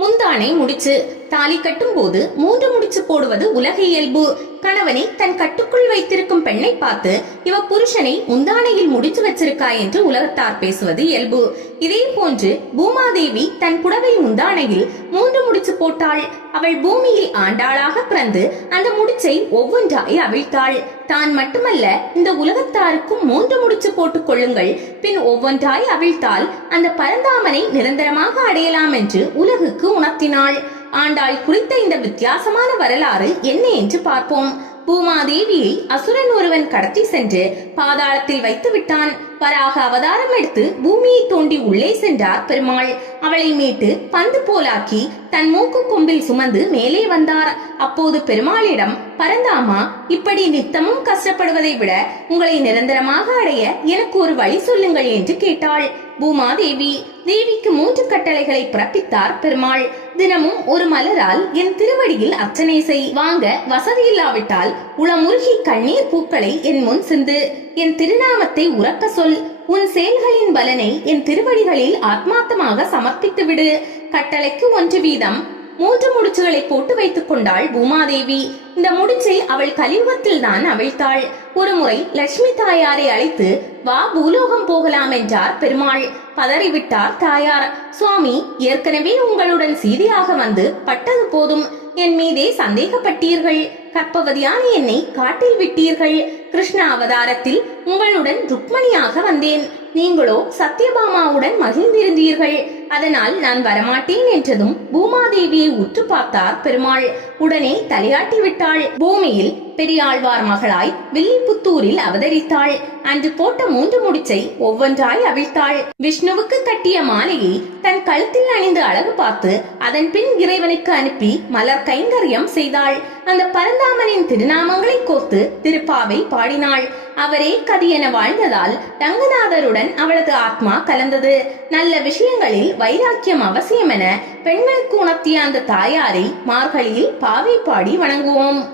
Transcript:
முந்தானை முடிச்சு தாலி கட்டும் போது மூன்று முடிச்சு போடுவது உலக இயல்பு. கணவனை தன் கட்டுக்குள் வைத்திருக்கும் பெண்ணை பார்த்து இவ புருஷனை முந்தானையில் முடிச்சு வச்சிருக்கா என்று உலகத்தார் பேசுவது இயல்பு. இதே போன்று பூமாதேவி தன் புடவை முந்தானையில் மூன்று முடிச்சு போட்டாள். அவள் பூமியில் ஆண்டாளாக பிறந்து அந்த முடிச்சை ஒவ்வொன்றாய் அவிழ்த்தாள். தான் மட்டுமல்ல இந்த உலகத்தாருக்கும் மூன்று முடிச்சு போட்டுக் கொள்ளுங்கள். பின் ஒவ்வொன்றாய் அவிழ்த்தால் அந்த பரந்தாமனை நிரந்தரமாக அடையலாம் என்று உலகுக்கு உணர்த்தினாள். ஆண்டாள் குறித்த இந்த வித்தியாசமான வரலாறு என்ன என்று பார்ப்போம். பூமாதேவியை அசுரன் ஒருவன் கடத்தி சென்று பாதாளத்தில் வைத்து விட்டான். வராக அவதாரம் எடுத்து பூமியை தோண்டி உள்ளே சென்றார் பெருமாள். அவளை மீட்டு பந்து போலாக்கி தன் மூக்கு கொம்பில் சுமந்து மேலே வந்தார். அப்போது பெருமாளிடம் பரந்தாமா இப்படி நித்தமும் கஷ்டப்படுவதை விட உங்களை நிரந்தரமாக அடைய எனக்கு ஒரு வழி சொல்லுங்கள் என்று கேட்டாள். பூமாதேவி. தேவிக்கு மூன்று கட்டளைகளை பிறப்பித்தார் பெருமாள். தினமும் ஒரு மலரால் என் திருவடியில் அர்ச்சனை செய் வாங்க வசதியில்லாவிட்டால் உளமுருகி கண்ணீர் பூக்களை என் முன் சிந்து. என் திருநாமத்தை உறக்க சொல். உன் செயல்களின் பலனை என் திருவடிகளில் ஆத்மார்த்தமாக சமர்ப்பித்து விடு கட்டளைக்கு ஒன்று வீதம். மூன்று முடிச்சுகளை போட்டு வைத்துக் கொண்டாள் பூமாதேவி இந்த முடிச்சை அவள் கலியுகத்தில் தான் அவிழ்த்தாள். ஒருமுறை லட்சுமி தாயாரை அழைத்து வா பூலோகம் போகலாம் என்றார் பெருமாள். பதறிவிட்டார் தாயார். சுவாமி ஏற்கனவே உங்களுடன் சீதையாக வந்து பட்டது போதும். என் மீதே சந்தேகப்பட்டீர்கள். கற்பவதியான என்னை காட்டில் விட்டீர்கள். கிருஷ்ண அவதாரத்தில் உங்களுடன் ருக்மணியாக வந்தேன். நீங்களோ சத்யபாமாவுடன் மகிழ்ந்திருந்தீர்கள். அதனால் நான் வரமாட்டேன் என்றதும் பூமாதேவியை உற்று பார்த்தார் பெருமாள். உடனே தலையாட்டி விட்டாள். பூமியில் பெரியாழ்வார் மகளாய் வில்லிபுத்தூரில் அவதரித்தாள். அன்று போட்ட மூன்று முடிச்சை ஒவ்வொன்றாய் அவிழ்த்தாள். விஷ்ணுவுக்கு கட்டிய மாலையை தன் கழுத்தில் அணிந்து அழகு பார்த்து அதன் பின் இறைவனுக்கு அனுப்பி மலர் கைங்கரியம் செய்தாள். அந்த பரந்த பரந்தாமனின் திருநாமங்களை கோர்த்து திருப்பாவை பாடினாள். அவரே கதியென வாழ்ந்ததால் ரங்கநாதருடன் அவளது ஆத்மா கலந்தது. நல்ல விஷயங்களில் வைராக்கியம் அவசியம் என பெண்களுக்கு உணர்த்திய அந்த தாயாரை மார்கழியில் பாவை பாடி வணங்குவோம்.